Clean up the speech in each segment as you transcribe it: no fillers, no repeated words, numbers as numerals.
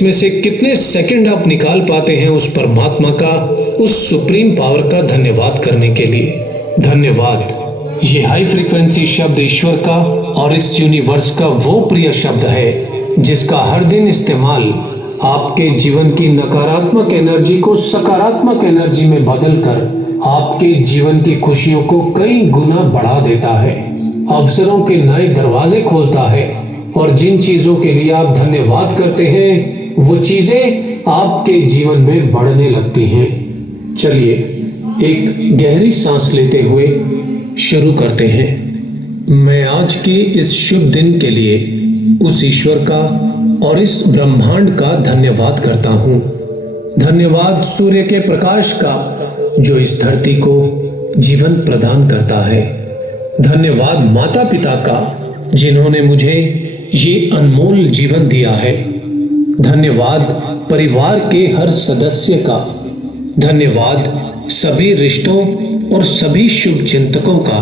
इसमें से कितने सेकंड आप निकाल पाते हैं उस परमात्मा का, उस सुप्रीम पावर का धन्यवाद करने के लिए। धन्यवाद। ये हाई फ्रीक्वेंसी शब्द ईश्वर का और इस यूनिवर्स का वो प्रिय शब्द है जिसका हर दिन इस्तेमाल आपके जीवन की नकारात्मक एनर्जी को सकारात्मक एनर्जी में बदलकर आपके जीवन की खुशियों को कई गुना बढ़ा देता है, अवसरों के नए दरवाजे खोलता है और जिन चीजों के लिए आप धन्यवाद करते हैं वो चीजें आपके जीवन में बढ़ने लगती हैं। चलिए एक गहरी सांस लेते हुए शुरू करते हैं। मैं आज के इस शुभ दिन के लिए उस ईश्वर का और इस ब्रह्मांड का धन्यवाद करता हूँ। धन्यवाद सूर्य के प्रकाश का जो इस धरती को जीवन प्रदान करता है। धन्यवाद माता पिता का जिन्होंने मुझे ये अनमोल जीवन दिया है। धन्यवाद परिवार के हर सदस्य का। धन्यवाद सभी रिश्तों और सभी शुभ चिंतकों का।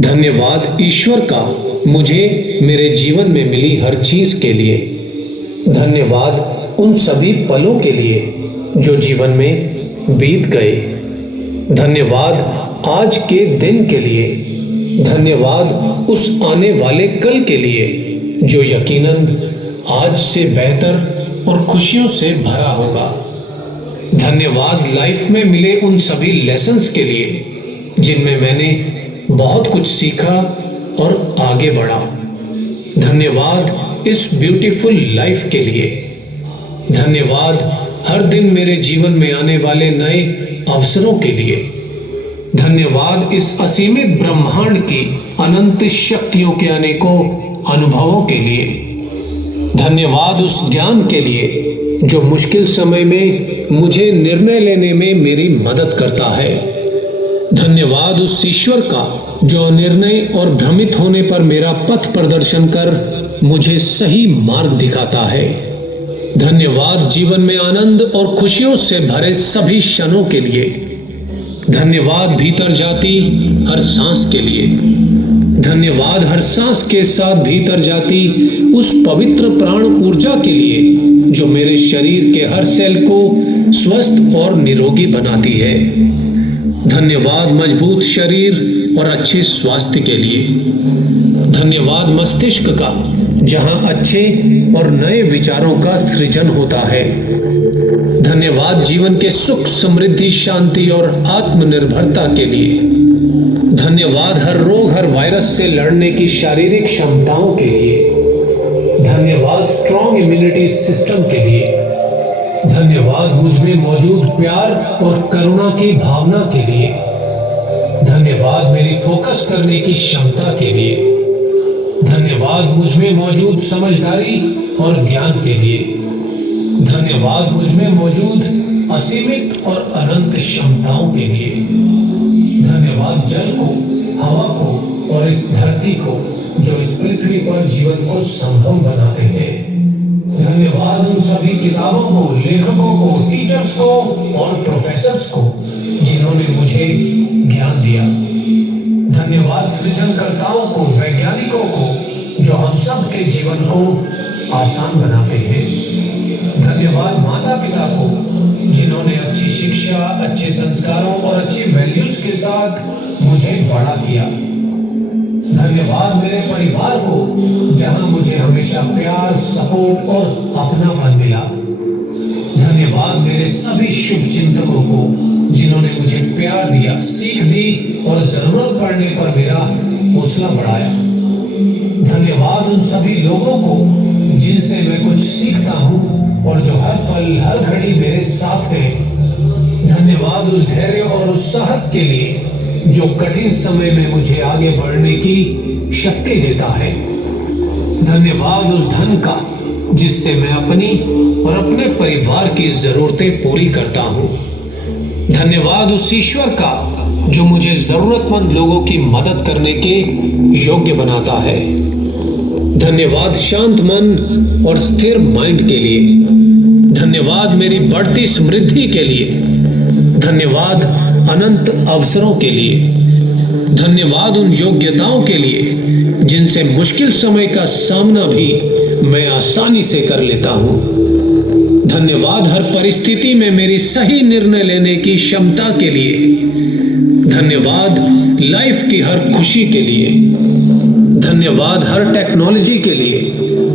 धन्यवाद ईश्वर का मुझे मेरे जीवन में मिली हर चीज के लिए। धन्यवाद उन सभी पलों के लिए जो जीवन में बीत गए। धन्यवाद आज के दिन के लिए। धन्यवाद उस आने वाले कल के लिए जो यकीनन आज से बेहतर और खुशियों से भरा होगा। धन्यवाद लाइफ में मिले उन सभी लेसन्स के लिए जिनमें मैंने बहुत कुछ सीखा और आगे बढ़ा। धन्यवाद इस ब्यूटीफुल लाइफ के लिए। धन्यवाद हर दिन मेरे जीवन में आने वाले नए अवसरों के लिए। धन्यवाद इस असीमित ब्रह्मांड की अनंत शक्तियों के अनेकों अनुभवों के लिए। धन्यवाद उस ज्ञान के लिए जो मुश्किल समय में मुझे निर्णय लेने में मेरी मदद करता है। धन्यवाद उस ईश्वर का जो निर्णय और भ्रमित होने पर मेरा पथ प्रदर्शन कर मुझे सही मार्ग दिखाता है। धन्यवाद जीवन में आनंद और खुशियों से भरे सभी क्षणों के लिए। धन्यवाद भीतर जाती हर सांस के लिए। धन्यवाद हर सांस के साथ भीतर जाती उस पवित्र प्राण ऊर्जा के लिए जो मेरे शरीर के हर सेल को स्वस्थ और निरोगी बनाती है। धन्यवाद मजबूत शरीर और अच्छे स्वास्थ्य के लिए। धन्यवाद मस्तिष्क का जहां अच्छे और नए विचारों का सृजन होता है। धन्यवाद जीवन के सुख समृद्धि शांति और आत्मनिर्भरता के लिए। धन्यवाद हर रोग हर वायरस से लड़ने की शारीरिक क्षमताओं के लिए। धन्यवाद स्ट्रॉन्ग इम्यूनिटी सिस्टम के लिए। धन्यवाद मुझ में मौजूद प्यार और करुणा की भावना के लिए। धन्यवाद मेरी फोकस करने की क्षमता के लिए। धन्यवाद मुझ में मौजूद समझदारी और ज्ञान के लिए। धन्यवाद मुझ में मौजूद असीमित और अनंत क्षमताओं के लिए। धन्यवाद जल को, हवा को और इस धरती को जो इस पृथ्वी पर जीवन को संभव बनाते हैं। धन्यवाद उन सभी किताबों को, लेखकों को, टीचर्स को और प्रोफेसर्स को जिन्होंने मुझे ज्ञान दिया। धन्यवाद सृजनकर्ताओं को, वैज्ञानिकों को जो हम सब के जीवन को आसान बनाते हैं। धन्यवाद माता पिता को जिन्होंने अच्छी शिक्षा, अच्छे संस्कारों और अच्छी वैल्यूज के साथ मुझे बड़ा किया। धन्यवाद मेरे परिवार को जहां मुझे हमेशा प्यार, सपोर्ट और अपनापन मिला। धन्यवाद मेरे सभी शुभ चिंतकों को जिन्होंने मुझे प्यार दिया, सीख दी और जरूरत पड़ने पर मेरा हौसला बढ़ाया। धन्यवाद उन सभी लोगों को जिनसे मैं कुछ सीखता हूँ और जो हर पल हर घड़ी मेरे साथ हैं। धन्यवाद उस धैर्य और उस साहस के लिए जो कठिन समय में मुझे आगे बढ़ने की शक्ति देता है। धन्यवाद उस धन का जिससे मैं अपनी और अपने परिवार की जरूरतें पूरी करता हूँ। धन्यवाद उस ईश्वर का जो मुझे जरूरतमंद लोगों की मदद करने के योग्य बनाता है। धन्यवाद शांत मन और स्थिर माइंड के लिए। धन्यवाद मेरी बढ़ती समृद्धि के लिए। धन्यवाद अनंत अवसरों के लिए। धन्यवाद उन योग्यताओं के लिए जिनसे मुश्किल समय का सामना भी मैं आसानी से कर लेता हूँ। धन्यवाद हर परिस्थिति में मेरी सही निर्णय लेने की क्षमता के लिए। धन्यवाद लाइफ की हर खुशी के लिए। धन्यवाद हर टेक्नोलॉजी के लिए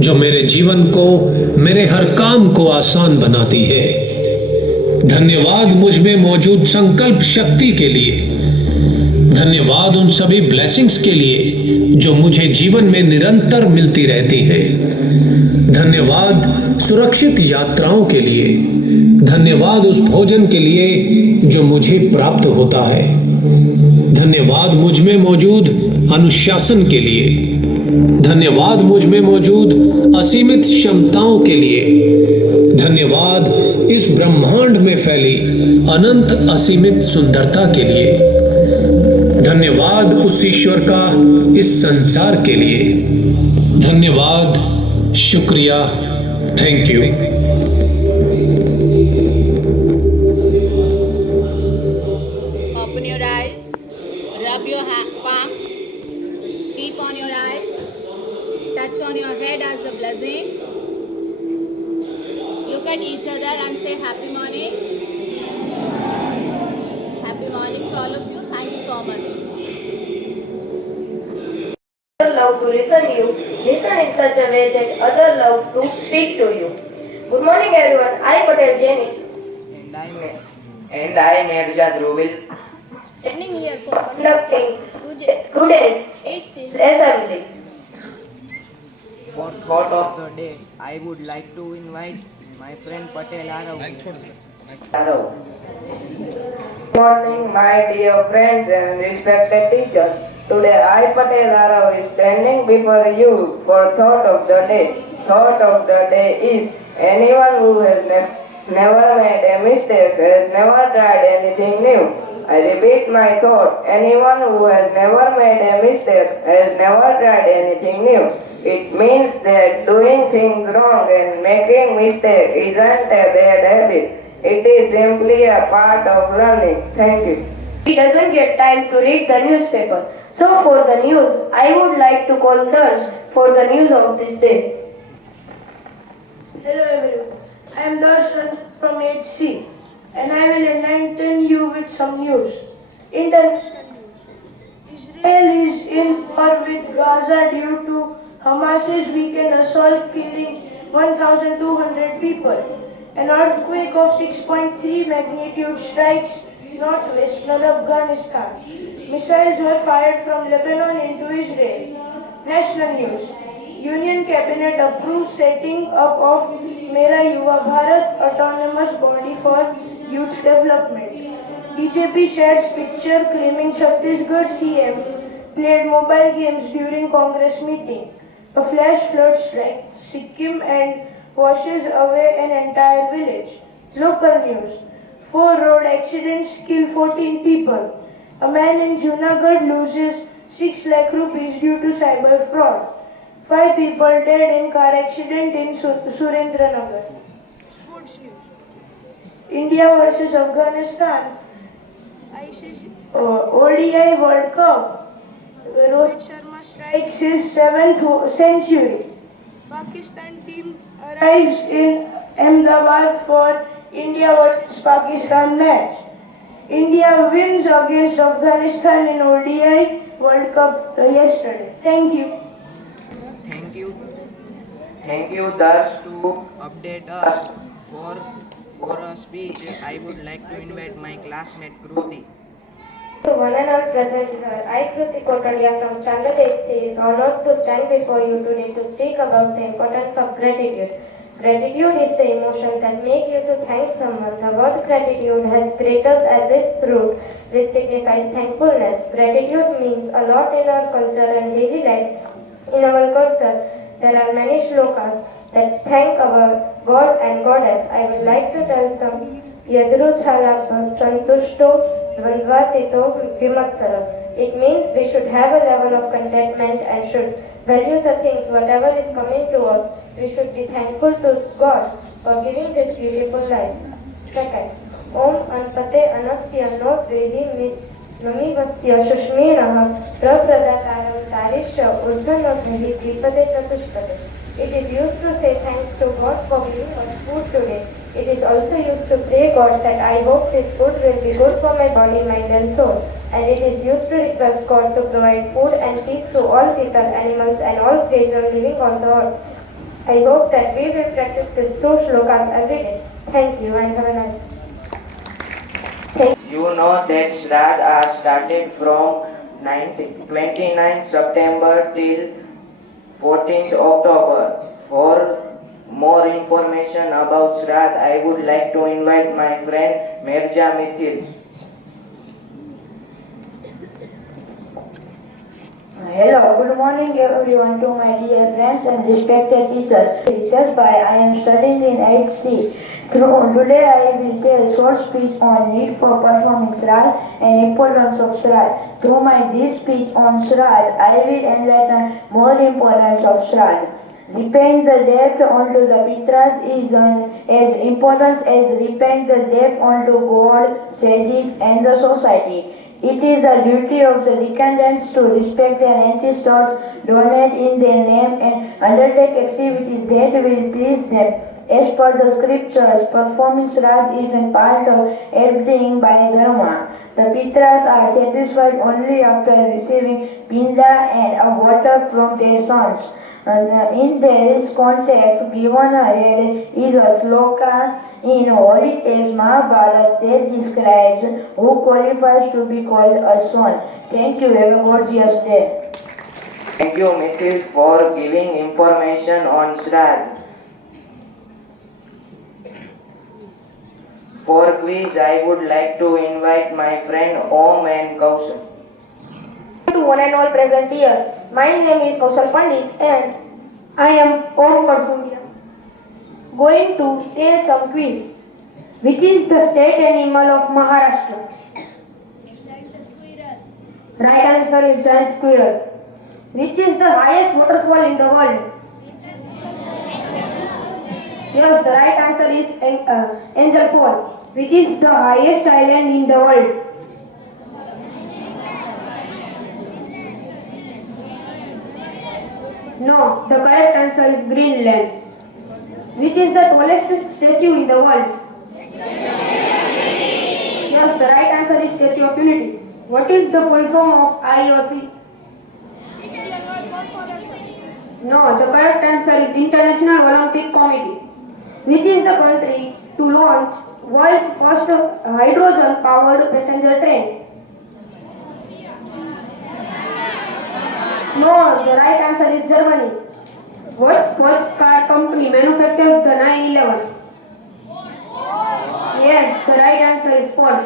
जो मेरे जीवन को, मेरे हर काम को आसान बनाती है। धन्यवाद मुझ में मौजूद संकल्प शक्ति के लिए। धन्यवाद उन सभी ब्लेसिंग्स के लिए जो मुझे जीवन में निरंतर मिलती रहती हैं। धन्यवाद सुरक्षित यात्राओं के लिए। धन्यवाद उस भोजन के लिए जो मुझे प्राप्त होता है। धन्यवाद मुझ में मौजूद अनुशासन के लिए। धन्यवाद मुझ में मौजूद असीमित क्षमताओं के लिए। धन्यवाद इस ब्रह्मांड में फैली अनंत असीमित सुंदरता के लिए। धन्यवाद उस ईश्वर का इस संसार के लिए। धन्यवाद, शुक्रिया, thank you. Open your eyes, rub your palms, keep on your eyes, touch on your head as a blessing. Look at each other and say happy morning. Happy morning to all of you. Thank you so much. Love to listen you. Listen in such a way that other love to speak to you. Good morning everyone. I Patel Janice. And I Mirza Dhrubil. Standing here for conducting today's 8th assembly. For thought of the day, I would like to invite my friend Patel Arav. Morning, my dear friends and respected teachers. Today I Patel Arav is standing before you for thought of the day. Thought of the day is anyone who has never made a mistake has never tried anything new. I repeat my thought. Anyone who has never made a mistake has never tried anything new. It means that doing things wrong and making mistakes isn't a bad habit. It is simply a part of learning. Thank you. He doesn't get time to read the newspaper. So for the news, I would like to call Darsh for the news of this day. Hello everyone, I am Darshan from 8C and I will enlighten you with some news. International news. Israel is in war with Gaza due to Hamas's weekend assault killing 1,200 people. An earthquake of 6.3 magnitude strikes northwestern Afghanistan. Missiles were fired from Lebanon into Israel. National news. Union Cabinet approves setting up of Mera Yuva Bharat Autonomous Body for Youth Development. BJP shares picture claiming Chhattisgarh CM played mobile games during Congress meeting. A flash flood strikes Sikkim and washes away an entire village. Local news. 4 road accidents kill 14 people. A man in Junagadh loses 6 lakh rupees due to cyber fraud. 5 people dead in car accident in Surendranagar. Sports news. India versus Afghanistan. ODI World Cup. Rohit Sharma strikes his 7th century. Pakistan team arrives in Ahmedabad for India versus Pakistan match. India wins against Afghanistan in ODI World Cup yesterday. Thank you. Thank you, Darsh, to update us. For a speech, I would like to invite my classmate Kruti. To one and all present here, I, Kruti Kotalia from Standard 8C, is honored to stand before you today to speak about the importance of gratitude. Gratitude is the emotion that makes you to thank someone. The word gratitude has greatest as its root, which signifies thankfulness. Gratitude means a lot in our culture and daily life. In our culture, there are many shlokas that thank our God and Goddess. I would like to tell some. Yadruchalapa santushto dvandvatito vimatsara. It means we should have a level of contentment and should value the things, whatever is coming to us. We should be thankful to God for giving this beautiful life. Second, Om Anpate Anasya No Dvevi Namivasya Shushmeenah Prapradakaram Tarisha Urjano Dvevi Dvipade Chatushpade. It is used to say thanks to God for giving us food today. It is also used to pray God that I hope this food will be good for my body, mind and soul. And it is used to request God to provide food and peace to all people, animals and all creatures living on the earth. I hope that we will practice these two shlokas every day. Thank you and have a nice day. You know that Shraddh are started from 29 September till 14th October. For more information about Shraddh, I would like to invite my friend Mirza Mithil. Hello, good morning everyone to my dear friends and respected teachers. Teachers by I am studying in 8C. Today I will tell a short speech on need for performing Shraddh and importance of Shraddh. Through my this speech on Shraddh, I will enlighten more importance of Shraddh. Repaying the debt onto the Pitras is as important as repaying the debt onto God, sages and the society. It is the duty of the descendants to respect their ancestors, donate in their name and undertake activities that will please them. As per the scriptures, performing Shraddh is a part of everything by Dharma. The Pitras are satisfied only after receiving Pinda and water from their sons. In this context, given ahead is a sloka in Holy Text Mahabharata that describes who qualifies to be called a son. Thank you. Have a gorgeous day. Thank you, Mithil, for giving information on Shraddh. For quiz, I would like to invite my friend Om and Kaushal. To one and all present here. My name is Kaushal Pandit and I am Om Parsundia. Going to tell some quiz. Which is the state animal of Maharashtra? Right answer is giant squirrel. Which is the highest waterfall in the world? Yes, the right answer is Angel Fall. Which is the highest island in the world? No, the correct answer is Greenland. Which is the tallest statue in the world? Yes, the right answer is Statue of Unity. What is the full form of IOC? No, the correct answer is International Olympic Committee. Which is the country to launch world's first hydrogen-powered passenger train? No, the right answer is Germany. What sports car company manufactures the 911? Yes, the right answer is Porsche.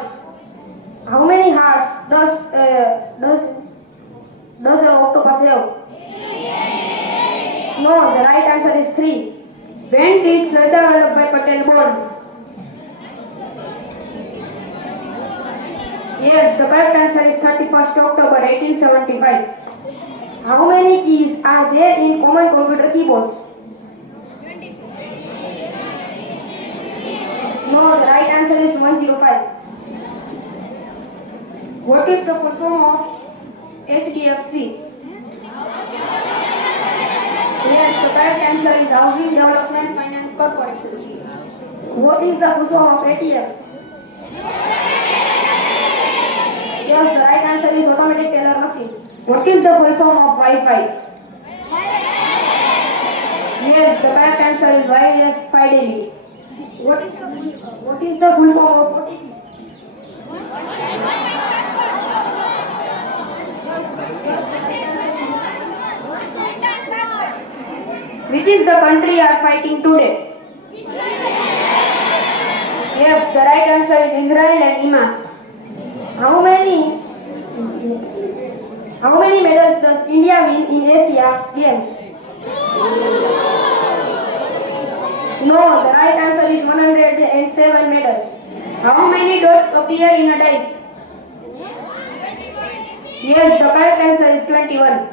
How many hearts does an octopus have? No, the right answer is 3. When did Sardar Vallabhbhai Patel born? Yes, the correct answer is 31st October 1875. How many keys are there in common computer keyboards? No, the right answer is 105. What is the full form of HDFC? Yes, the correct answer is Housing Development Finance Corporation. What is the full form of ATM? Yes, the right answer is Automatic Teller Machine. What is the full form of Wi-Fi? Yes, the correct answer is Wireless Fidelity. What is the full form of OTP? Which is the country are fighting today? Yes, the right answer is Israel and Iran. How many medals does India win in Asia Games? No, the right answer is 107 medals. How many dots appear in a dice? Yes, the correct answer is 21.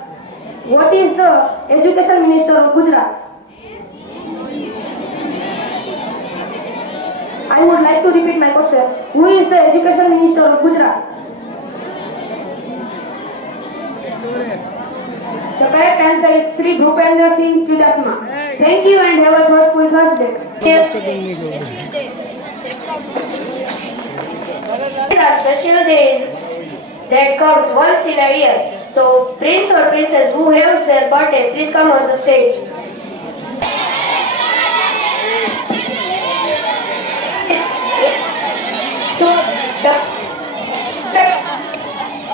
What is the Education Minister of Gujarat? I would like to repeat my question. Who is the Education Minister of Gujarat? The correct answer is Sri Bhupendra Singh Chudasama. Thank you and have a thoughtful Thursday. Cheers. These are special days that comes once in a year. So, prince or princess who have their birthday, please come on the stage. So,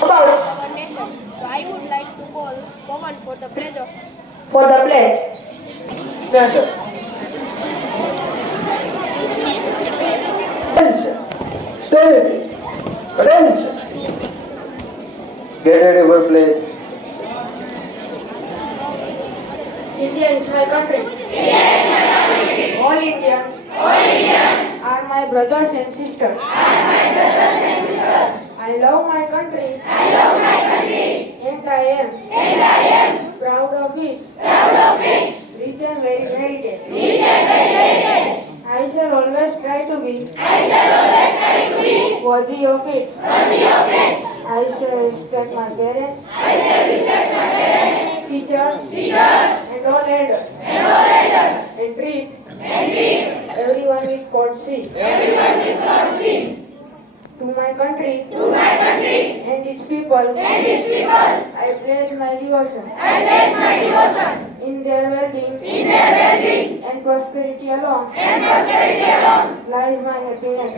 about our nation. So I would like to call Pawan for the pledge of for the pledge. Yes, sir. Get ready for pledge. India is my country. All Indians are my brothers and sisters. I love my country. And I am proud of its rich and varied heritage. I shall always try to be worthy of it. I shall respect my parents, teachers, and all elders, and treat everyone with courtesy. To my country and its people, I pledge my devotion. In their well-being and prosperity alone lies my happiness.